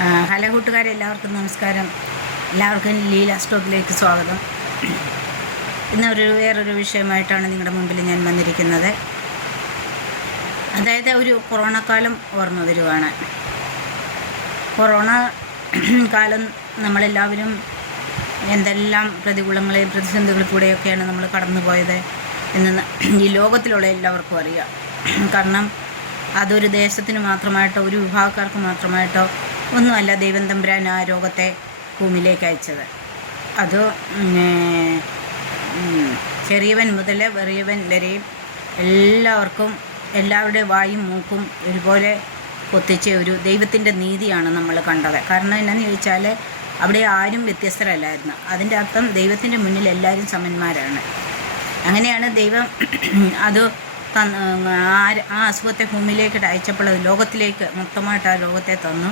Hello കൂട്ടുകാരെ, എല്ലാവർക്കും നമസ്കാരം. എല്ലാവർക്കും ലീല സ്റ്റോക്കിലേക്ക് സ്വാഗതം. ഇന്ന് വേറൊരു വിഷയമായിട്ടാണ് നിങ്ങളുടെ മുമ്പിൽ ഞാൻ വന്നിരിക്കുന്നത്. അതായത് ഒരു കൊറോണ കാലം ഓർമ്മ വരുവാണ്. കൊറോണ കാലം നമ്മളെല്ലാവരും എന്തെല്ലാം പ്രതികൂലങ്ങളെയും പ്രതിസന്ധികളിൽ കൂടെയൊക്കെയാണ് നമ്മൾ കടന്നു പോയത് എന്ന് ഈ ലോകത്തിലുള്ള എല്ലാവർക്കും അറിയാം. കാരണം അതൊരു ദേശത്തിന് മാത്രമായിട്ടോ ഒരു വിഭാഗക്കാർക്ക് മാത്രമായിട്ടോ ഒന്നുമല്ല ദൈവം തമ്പുരാൻ ആ രോഗത്തെ ഭൂമിയിലേക്ക് അയച്ചത്. അത് ചെറിയവൻ മുതൽ വലിയവൻ വരെയും എല്ലാവർക്കും എല്ലാവരുടെ വായും മൂക്കും ഒരുപോലെ പൊത്തിച്ച ഒരു ദൈവത്തിൻ്റെ നീതിയാണ് നമ്മൾ കണ്ടത്. കാരണം എന്നാന്ന് ചോദിച്ചാൽ അവിടെ ആരും വ്യത്യസ്തരല്ലായിരുന്നു. അതിൻ്റെ അർത്ഥം ദൈവത്തിൻ്റെ മുന്നിൽ എല്ലാവരും സമന്മാരാണ്. അങ്ങനെയാണ് ദൈവം അത് ആ അസുഖത്തെ ഭൂമിയിലേക്ക് അയച്ചപ്പോൾ അത് ലോകത്തിലേക്ക് മൊത്തമായിട്ട് ആ ലോകത്തെ തന്നു.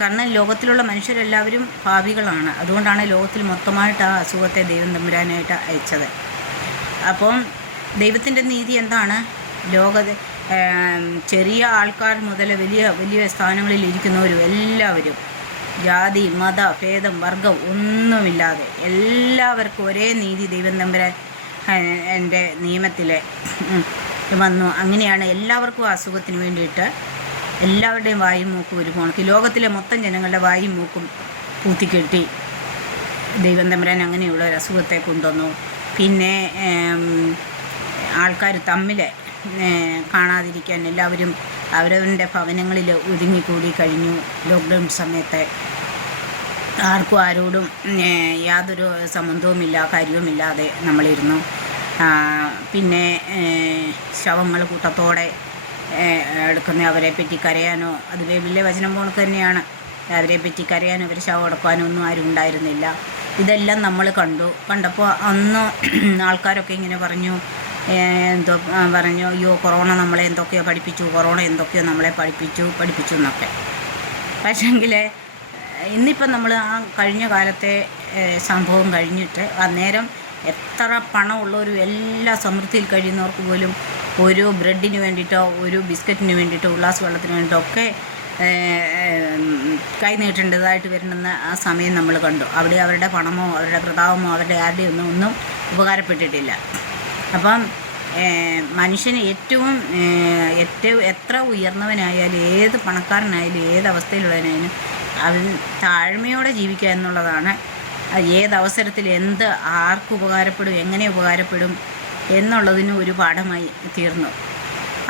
കാരണം ലോകത്തിലുള്ള മനുഷ്യരെല്ലാവരും പാപികളാണ്. അതുകൊണ്ടാണ് ലോകത്തിൽ മൊത്തമായിട്ട് ആ അസുഖത്തെ ദൈവം തമ്പുരാനായിട്ട് അയച്ചത്. അപ്പം ദൈവത്തിൻ്റെ നീതി എന്താണ്? ചെറിയ ആൾക്കാർ മുതൽ വലിയ വലിയ സ്ഥാനങ്ങളിൽ ഇരിക്കുന്നവരും എല്ലാവരും ജാതി മത ഭേദം വർഗം ഒന്നുമില്ലാതെ എല്ലാവർക്കും ഒരേ നീതി ദൈവം തമ്പുരാൻ എൻ്റെ നിയമത്തിൽ വന്നു. അങ്ങനെയാണ് എല്ലാവർക്കും ആ അസുഖത്തിന് വേണ്ടിയിട്ട് എല്ലാവരുടെയും വായും മൂക്കും ഒരു പോണക്ക് ലോകത്തിലെ മൊത്തം ജനങ്ങളുടെ വായും മൂക്കും പൂത്തിക്കെട്ടി ദൈവം തമ്പുരാൻ അങ്ങനെയുള്ള ഒരു അസുഖത്തെ കൊണ്ടുവന്നു. പിന്നെ ആൾക്കാർ തമ്മിൽ കാണാതിരിക്കാൻ എല്ലാവരും അവരവരുടെ ഭവനങ്ങളിൽ ഒതുങ്ങിക്കൂടി കഴിഞ്ഞു. ലോക്ക്ഡൗൺ സമയത്ത് ആർക്കും ആരോടും യാതൊരു സംബന്ധവുമില്ല, കാര്യവുമില്ലാതെ നമ്മളിരുന്നു. പിന്നെ ശവങ്ങൾ കൂട്ടത്തോടെ എടുക്കുന്ന അവരെ പറ്റി കരയാനോ, അത് ബൈബിളിലെ വചനം പോണക്ക് തന്നെയാണ്. അവരെ പറ്റി കരയാനോ അവരെ ശവം അടക്കാനോ ഒന്നും ആരും ഉണ്ടായിരുന്നില്ല. ഇതെല്ലാം നമ്മൾ കണ്ടപ്പോൾ അന്ന് ആൾക്കാരൊക്കെ ഇങ്ങനെ പറഞ്ഞു അയ്യോ കൊറോണ നമ്മളെ എന്തൊക്കെയോ പഠിപ്പിച്ചു, കൊറോണ എന്തൊക്കെയോ നമ്മളെ പഠിപ്പിച്ചു എന്നൊക്കെ. പക്ഷേങ്കിൽ ഇന്നിപ്പം നമ്മൾ ആ കഴിഞ്ഞ കാലത്തെ സംഭവം കഴിഞ്ഞിട്ട് അന്നേരം എത്ര പണമുള്ളവരും എല്ലാ സമൃദ്ധിയിൽ കഴിയുന്നവർക്ക് പോലും ഒരു ബ്രെഡിന് വേണ്ടിയിട്ടോ ഒരു ബിസ്ക്കറ്റിന് വേണ്ടിയിട്ടോ ഗ്ലാസ് വെള്ളത്തിന് വേണ്ടിയിട്ടോ ഒക്കെ കൈ നീട്ടേണ്ടതായിട്ട് വരുന്ന ആ സമയം നമ്മൾ കണ്ടു. അവിടെ അവരുടെ പണമോ അവരുടെ പ്രതാപമോ അവരുടെ ആരുടെയൊന്നും ഒന്നും ഉപകാരപ്പെട്ടിട്ടില്ല. അപ്പം മനുഷ്യന് ഏറ്റവും എത്ര ഉയർന്നവനായാലും ഏത് പണക്കാരനായാലും ഏത് അവസ്ഥയിലുള്ളവനായാലും അവൻ താഴ്മയോടെ ജീവിക്കുക എന്നുള്ളതാണ്. ഏതവസരത്തിൽ എന്ത് ആർക്ക് ഉപകാരപ്പെടും, എങ്ങനെ ഉപകാരപ്പെടും എന്നുള്ളതിന് ഒരു പാഠമായി തീർന്നു.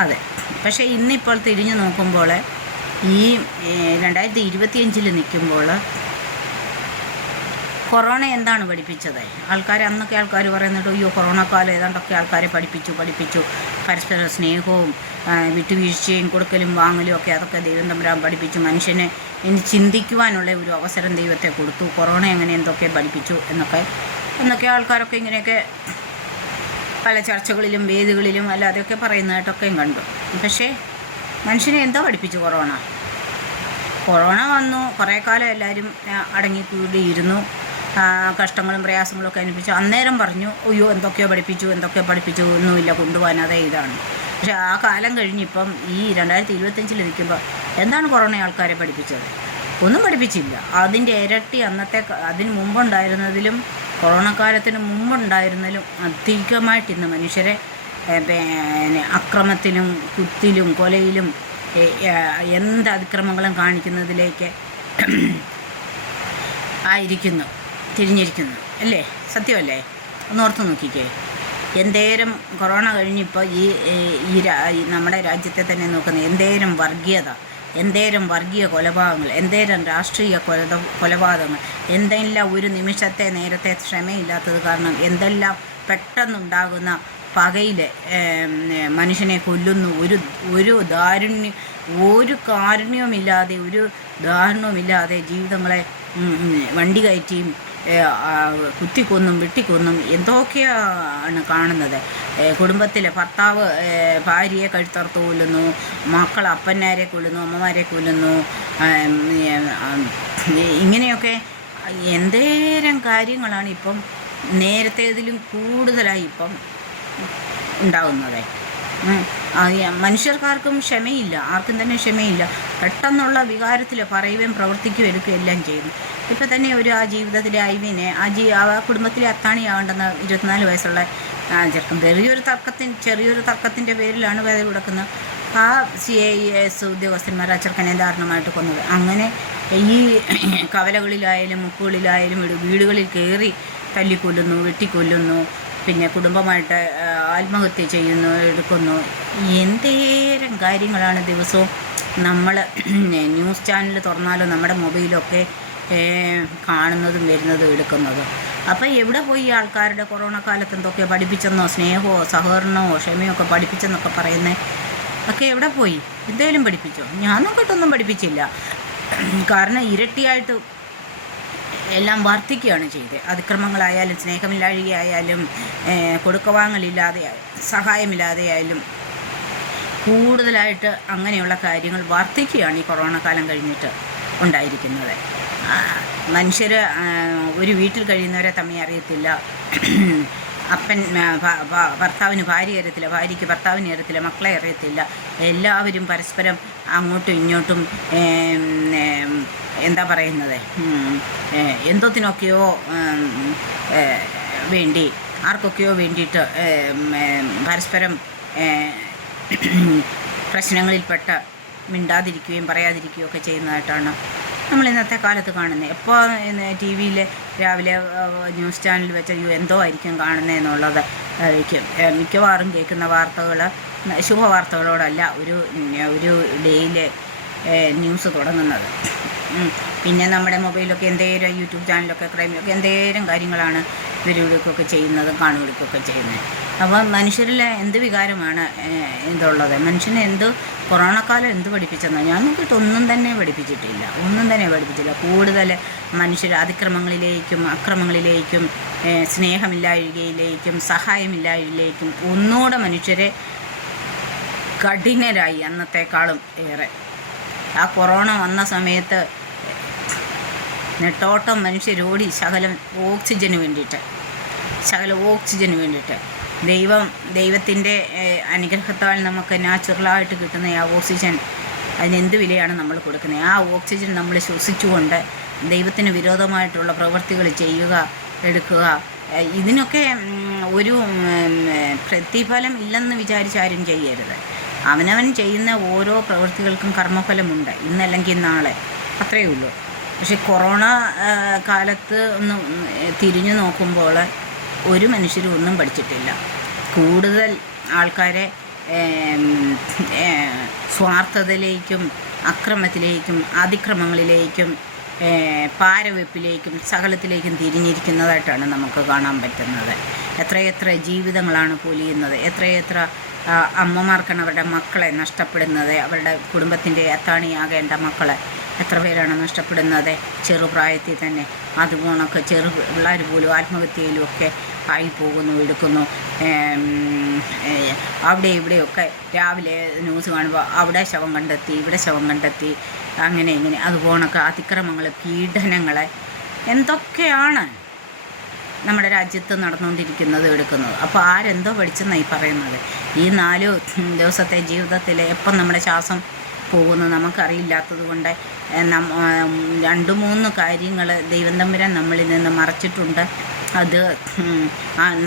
അതെ. പക്ഷേ ഇന്നിപ്പോൾ തിരിഞ്ഞു നോക്കുമ്പോൾ ഈ 2025 നിൽക്കുമ്പോൾ കൊറോണ എന്താണ് പഠിപ്പിച്ചത്? അന്നൊക്കെ ആൾക്കാർ പറയുന്നുണ്ട് അയ്യോ കൊറോണ കാലം ഏതാണ്ടൊക്കെ ആൾക്കാരെ പഠിപ്പിച്ചു പരസ്പര സ്നേഹവും വിട്ടുവീഴ്ചയും കൊടുക്കലും വാങ്ങലും ഒക്കെ അതൊക്കെ ദൈവം തമ്പുരാൻ പഠിപ്പിച്ചു. മനുഷ്യനെ ഇനി ചിന്തിക്കുവാനുള്ള ഒരു അവസരം ദൈവത്തെ കൊടുത്തു. കൊറോണ അങ്ങനെ എന്തൊക്കെ പഠിപ്പിച്ചു എന്നൊക്കെ ആൾക്കാരൊക്കെ ഇങ്ങനെയൊക്കെ പല ചർച്ചകളിലും വേദികളിലും അല്ലാതെയൊക്കെ പറയുന്നതായിട്ടൊക്കെയും കണ്ടു. പക്ഷേ മനുഷ്യനെ എന്തോ പഠിപ്പിച്ചു കൊറോണ വന്നു. കുറേ കാലം എല്ലാവരും അടങ്ങിക്കൂടിയിരുന്നു. കഷ്ടങ്ങളും പ്രയാസങ്ങളും ഒക്കെ അനുഭവിച്ചു. അന്നേരം പറഞ്ഞു അയ്യോ എന്തൊക്കെയോ പഠിപ്പിച്ചു ഒന്നുമില്ല കൊണ്ടുപോകാൻ അതേ ഇതാണ്. പക്ഷേ ആ കാലം കഴിഞ്ഞിപ്പം ഈ 2025 നിൽക്കുമ്പോൾ എന്താണ് കൊറോണ ആൾക്കാരെ പഠിപ്പിച്ചത്? ഒന്നും പഠിപ്പിച്ചില്ല. അതിൻ്റെ ഇരട്ടി അതിന് മുമ്പുണ്ടായിരുന്നതിലും കൊറോണ കാലത്തിന് മുമ്പുണ്ടായിരുന്നതിലും അധികമായിട്ട് ഇന്ന് മനുഷ്യരെ അക്രമത്തിലും കുത്തിലും കൊലയിലും എന്ത് അതിക്രമങ്ങളും കാണിക്കുന്നതിലേക്ക് തിരിഞ്ഞിരിക്കുന്നു അല്ലേ? സത്യമല്ലേ? ഒന്നോർത്ത് നോക്കിക്കേ. എന്തേരം കൊറോണ കഴിഞ്ഞിപ്പോൾ ഈ നമ്മുടെ രാജ്യത്തെ തന്നെ നോക്കുന്ന എന്തേരം വർഗീയ കൊലപാതകങ്ങൾ, എന്തേരം രാഷ്ട്രീയ കൊലപാതകങ്ങൾ, എന്തെല്ലാം ഒരു നിമിഷത്തെ നേരത്തെ ക്ഷമയില്ലാത്തത് കാരണം എന്തെല്ലാം പെട്ടെന്നുണ്ടാകുന്ന പകയിൽ മനുഷ്യനെ കൊല്ലുന്നു. ഒരു കാരുണ്യവുമില്ലാതെ ഒരു ദാരുണവുമില്ലാതെ ജീവിതങ്ങളെ വണ്ടി കയറ്റിയും കുത്തിക്കൊന്നും വെട്ടിക്കൊന്നും എന്തൊക്കെയാണ് കാണുന്നത്. കുടുംബത്തിലെ ഭർത്താവ് ഭാര്യയെ കഴുത്തറുത്ത് കൊല്ലുന്നു, മക്കൾ അപ്പന്മാരെ കൊല്ലുന്നു, അമ്മമാരെ കൊല്ലുന്നു. ഇങ്ങനെയൊക്കെ എന്തേരം കാര്യങ്ങളാണ് ഇപ്പം നേരത്തേതിലും കൂടുതലായി ഇപ്പം ഉണ്ടാകുന്നത്. മനുഷ്യർക്കാർക്കും ക്ഷമയില്ല, ആർക്കും തന്നെ ക്ഷമയില്ല. പെട്ടെന്നുള്ള വികാരത്തിൽ പറയുകയും പ്രവർത്തിക്കുകയും എടുക്കുകയും എല്ലാം ചെയ്യുന്നു. ഇപ്പം തന്നെ ആ ജീവിതത്തിലെ ഐവിനെ ആ കുടുംബത്തിലെ അത്താണിയാവേണ്ടെന്ന 24 വയസ്സുള്ള ചെറുക്കൻ ചെറിയൊരു തർക്കത്തിൻ്റെ പേരിലാണ് വേദ കൊടുക്കുന്നത്. ആ CIS ഉദ്യോഗസ്ഥന്മാർ ആ ചെറുക്കനെ ദാരുണമായിട്ട് കൊന്നത്. അങ്ങനെ ഈ കവലകളിലായാലും മുക്കുകളിലായാലും വീടുകളിൽ കയറി തല്ലിക്കൊല്ലുന്നു, വെട്ടിക്കൊല്ലുന്നു, പിന്നെ കുടുംബമായിട്ട് ആത്മഹത്യ ചെയ്യുന്നു, എടുക്കുന്നു. എന്തേരം കാര്യങ്ങളാണ് ദിവസവും നമ്മൾ ന്യൂസ് ചാനൽ തുറന്നാലോ നമ്മുടെ മൊബൈലൊക്കെ കാണുന്നതും വരുന്നതും എടുക്കുന്നതും. അപ്പം എവിടെ പോയി ഈ ആൾക്കാരുടെ കൊറോണ കാലത്ത് എന്തൊക്കെയോ പഠിപ്പിച്ചെന്നോ, സ്നേഹമോ സഹകരണമോ ക്ഷമയോ ഒക്കെ പഠിപ്പിച്ചെന്നൊക്കെ പറയുന്നത് ഒക്കെ എവിടെ പോയി? എന്തേലും പഠിപ്പിച്ചോ? ഞാൻ നോക്കിയിട്ടൊന്നും പഠിപ്പിച്ചില്ല. കാരണം ഇരട്ടിയായിട്ട് എല്ലാം വർദ്ധിക്കുകയാണ് ചെയ്തത്. അതിക്രമങ്ങളായാലും സ്നേഹമില്ലാഴികയായാലും കൊടുക്കവാങ്ങലില്ലാതെ സഹായമില്ലാതെയായാലും കൂടുതലായിട്ട് അങ്ങനെയുള്ള കാര്യങ്ങൾ വർദ്ധിക്കുകയാണ് ഈ കൊറോണ കാലം കഴിഞ്ഞിട്ട് ഉണ്ടായിരിക്കുന്നത്. മനുഷ്യർ ഒരു വീട്ടിൽ കഴിയുന്നവരെ തമ്മിൽ അറിയത്തില്ല. ഭർത്താവിന് ഭാര്യ അറിയത്തില്ല, ഭാര്യയ്ക്ക് ഭർത്താവിനെ അറിയത്തില്ല, മക്കളെ അറിയത്തില്ല. എല്ലാവരും പരസ്പരം അങ്ങോട്ടും ഇങ്ങോട്ടും എന്താ പറയുന്നത്, എന്തോത്തിനൊക്കെയോ വേണ്ടി ആർക്കൊക്കെയോ വേണ്ടിയിട്ട് പരസ്പരം പ്രശ്നങ്ങളിൽപ്പെട്ട് മിണ്ടാതിരിക്കുകയും പറയാതിരിക്കുകയും ഒക്കെ ചെയ്യുന്നതായിട്ടാണ് നമ്മൾ ഇന്നത്തെ കാലത്ത് കാണുന്നത്. എപ്പോൾ TV രാവിലെ ന്യൂസ് ചാനൽ വെച്ച് എന്തോ ആയിരിക്കും കാണുന്നതെന്നുള്ളത് ആയിരിക്കും. മിക്കവാറും കേൾക്കുന്ന വാർത്തകൾ ശുഭവാർത്തകളോടല്ല ഒരു ഡേയിലെ ന്യൂസ് തുടങ്ങുന്നത്. പിന്നെ നമ്മുടെ മൊബൈലൊക്കെ എന്തേലും യൂട്യൂബ് ചാനലൊക്കെ ക്രൈമിലൊക്കെ എന്തേലും കാര്യങ്ങളാണ് ഇവരെടുക്കുകയൊക്കെ ചെയ്യുന്നതും കാണുകയൊക്കെ ചെയ്യുന്നത്. അപ്പം മനുഷ്യരിൽ എന്ത് വികാരമാണ് ഇതുള്ളത്? മനുഷ്യനെ കൊറോണ കാലം എന്ത് പഠിപ്പിച്ചെന്നോ? ഞാൻ നോക്കിയിട്ട് ഒന്നും തന്നെ പഠിപ്പിച്ചില്ല. കൂടുതൽ മനുഷ്യർ അതിക്രമങ്ങളിലേക്കും അക്രമങ്ങളിലേക്കും സ്നേഹമില്ലായ്മയിലേക്കും സഹായമില്ലായ്മയിലേക്കും ഒന്നുകൂടെ മനുഷ്യരെ കഠിനരായി അന്നത്തെക്കാളും ഏറെ. ആ കൊറോണ വന്ന സമയത്ത് നെട്ടോട്ടം മനുഷ്യരോടി ശകലം ഓക്സിജന് വേണ്ടിയിട്ട് ദൈവത്തിൻ്റെ അനുഗ്രഹത്താൽ നമുക്ക് നാച്ചുറലായിട്ട് കിട്ടുന്ന ആ ഓക്സിജൻ, അതിനെന്ത് വിലയാണ് നമ്മൾ കൊടുക്കുന്നത്? ആ ഓക്സിജൻ നമ്മൾ ശ്വസിച്ചുകൊണ്ട് ദൈവത്തിന് വിരോധമായിട്ടുള്ള പ്രവൃത്തികൾ ചെയ്യുക, എടുക്കുക, ഇതിനൊക്കെ ഒരു പ്രതിഫലം ഇല്ലെന്ന് വിചാരിച്ചാരും ചെയ്യരുത്. അവനവൻ ചെയ്യുന്ന ഓരോ പ്രവൃത്തികൾക്കും കർമ്മഫലമുണ്ട്, ഇന്നല്ലെങ്കിൽ നാളെ, അത്രയേ ഉള്ളൂ. പക്ഷെ കൊറോണ കാലത്ത് ഒന്ന് തിരിഞ്ഞു നോക്കുമ്പോൾ ഒരു മനുഷ്യരും ഒന്നും പഠിച്ചിട്ടില്ല. കൂടുതൽ ആൾക്കാരെ സ്വാർത്ഥതയിലേക്കും അക്രമത്തിലേക്കും അതിക്രമങ്ങളിലേക്കും പാരവെപ്പിലേക്കും സകലത്തിലേക്കും തിരിഞ്ഞിരിക്കുന്നതായിട്ടാണ് നമുക്ക് കാണാൻ പറ്റുന്നത്. എത്രയെത്ര ജീവിതങ്ങളാണ് പൊലിയുന്നത്, എത്രയെത്ര അമ്മമാർക്കാണ് അവരുടെ മക്കളെ നഷ്ടപ്പെടുന്നത്, അവരുടെ കുടുംബത്തിൻ്റെ അത്താണിയാകേണ്ട മക്കളെ എത്ര പേരാണ് നഷ്ടപ്പെടുന്നത് ചെറുപ്രായത്തിൽ തന്നെ. അതുപോണൊക്കെ പിള്ളേർ പോലും ആത്മഹത്യയിലും ഒക്കെ ആയിപ്പോകുന്നു, എടുക്കുന്നു. അവിടെ ഇവിടെയൊക്കെ രാവിലെ ന്യൂസ് കാണുമ്പോൾ അവിടെ ശവം കണ്ടെത്തി, ഇവിടെ ശവം കണ്ടെത്തി, അങ്ങനെ ഇങ്ങനെ അതുപോണൊക്കെ അതിക്രമങ്ങൾ, പീഡനങ്ങൾ എന്തൊക്കെയാണ് നമ്മുടെ രാജ്യത്ത് നടന്നുകൊണ്ടിരിക്കുന്നത്, എടുക്കുന്നത്. അപ്പോൾ ആരെന്തോ പഠിച്ചെന്നാണ് ഈ പറയുന്നത്? ഈ 4 ദിവസത്തെ ജീവിതത്തിൽ എപ്പം നമ്മുടെ ശ്വാസം പോകുന്നു നമുക്കറിയില്ലാത്തത് കൊണ്ട് 2-3 കാര്യങ്ങൾ ദൈവം തമ്പുരാൻ നമ്മളിൽ നിന്ന് മറച്ചിട്ടുണ്ട്. അത്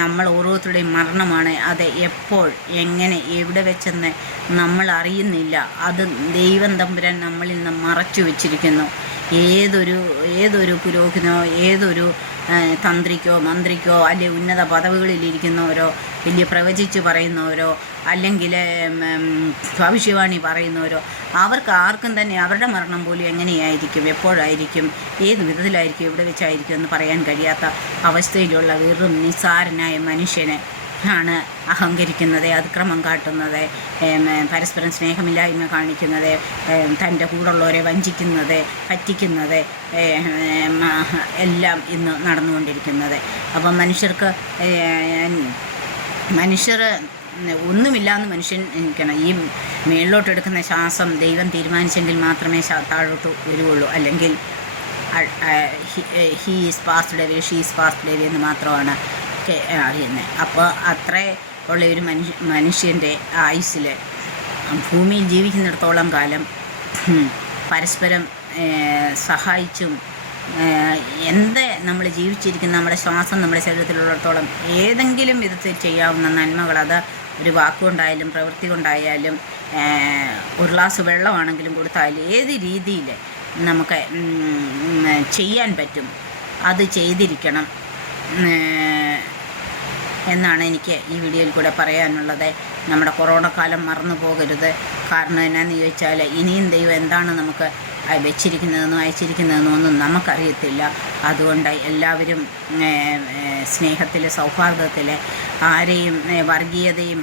നമ്മൾ ഓരോരുത്തരുടെയും മരണമാണ്. അത് എപ്പോൾ, എങ്ങനെ, എവിടെ വെച്ചെന്ന് നമ്മൾ അറിയുന്നില്ല. അത് ദൈവം തമ്പുരാൻ നമ്മളിൽ നിന്ന് മറച്ചു വെച്ചിരിക്കുന്നു. ഏതൊരു പുരോഹിതനോ ഏതൊരു തന്ത്രിക്കോ മന്ത്രിക്കോ അല്ലെങ്കിൽ ഉന്നത പദവികളിലിരിക്കുന്നവരോ വലിയ പ്രവചിച്ച് പറയുന്നവരോ അല്ലെങ്കിൽ ഭവിഷ്യവാണി പറയുന്നവരോ അവർക്ക് ആർക്കും തന്നെ അവരുടെ മരണം പോലും എങ്ങനെയായിരിക്കും, എപ്പോഴായിരിക്കും, ഏത് വിധത്തിലായിരിക്കും, എവിടെ വെച്ചായിരിക്കും എന്ന് പറയാൻ കഴിയാത്ത അവസ്ഥയിലുള്ള വെറും നിസ്സാരനായ മനുഷ്യനെ ആണ് അഹങ്കരിക്കുന്നത്, അതിക്രമം കാട്ടുന്നത്, പരസ്പരം സ്നേഹമില്ലായ്മ കാണിക്കുന്നത്, തൻ്റെ കൂടെയുള്ളവരെ വഞ്ചിക്കുന്നത്, പറ്റിക്കുന്നത് എല്ലാം ഇന്ന് നടന്നുകൊണ്ടിരിക്കുന്നത്. അപ്പം മനുഷ്യർ ഒന്നുമില്ലാന്ന് മനുഷ്യൻ നിൽക്കണം. ഈ മേളിലോട്ടെടുക്കുന്ന ശ്വാസം ദൈവം തീരുമാനിച്ചെങ്കിൽ മാത്രമേ താഴോട്ട് വരുവുള്ളൂ. അല്ലെങ്കിൽ he is passed away, she is passed away എന്ന് മാത്രമാണ് അറിയുന്നത്. അപ്പോൾ ഉള്ള ഒരു മനുഷ്യൻ്റെ ആയുസ്സിൽ ഭൂമിയിൽ ജീവിക്കുന്നിടത്തോളം കാലം പരസ്പരം സഹായിച്ചും എന്ത് നമ്മൾ ജീവിച്ചിരിക്കുന്ന നമ്മുടെ ശ്വാസം നമ്മുടെ ശരീരത്തിലുള്ളിടത്തോളം ഏതെങ്കിലും വിധത്തിൽ ചെയ്യാവുന്ന നന്മകൾ, അത് ഒരു വാക്കുകൊണ്ടായാലും പ്രവൃത്തി കൊണ്ടായാലും ഒരു ഗ്ലാസ് വെള്ളമാണെങ്കിലും കൊടുത്താലും ഏത് രീതിയിൽ നമുക്ക് ചെയ്യാൻ പറ്റും അത് ചെയ്തിരിക്കണം എന്നാണ് എനിക്ക് ഈ വീഡിയോയിൽ കൂടെ പറയാനുള്ളത്. നമ്മുടെ കൊറോണ കാലം മറന്നു പോകരുത്. കാരണം എന്നാന്ന് ചോദിച്ചാൽ ഇനിയും ദൈവം എന്താണ് നമുക്ക് വെച്ചിരിക്കുന്നതെന്നോ അയച്ചിരിക്കുന്നതെന്നോ ഒന്നും നമുക്കറിയത്തില്ല. അതുകൊണ്ട് എല്ലാവരും സ്നേഹത്തിൽ, സൗഹാർദ്ദത്തിൽ, ആരെയും വർഗീയതയും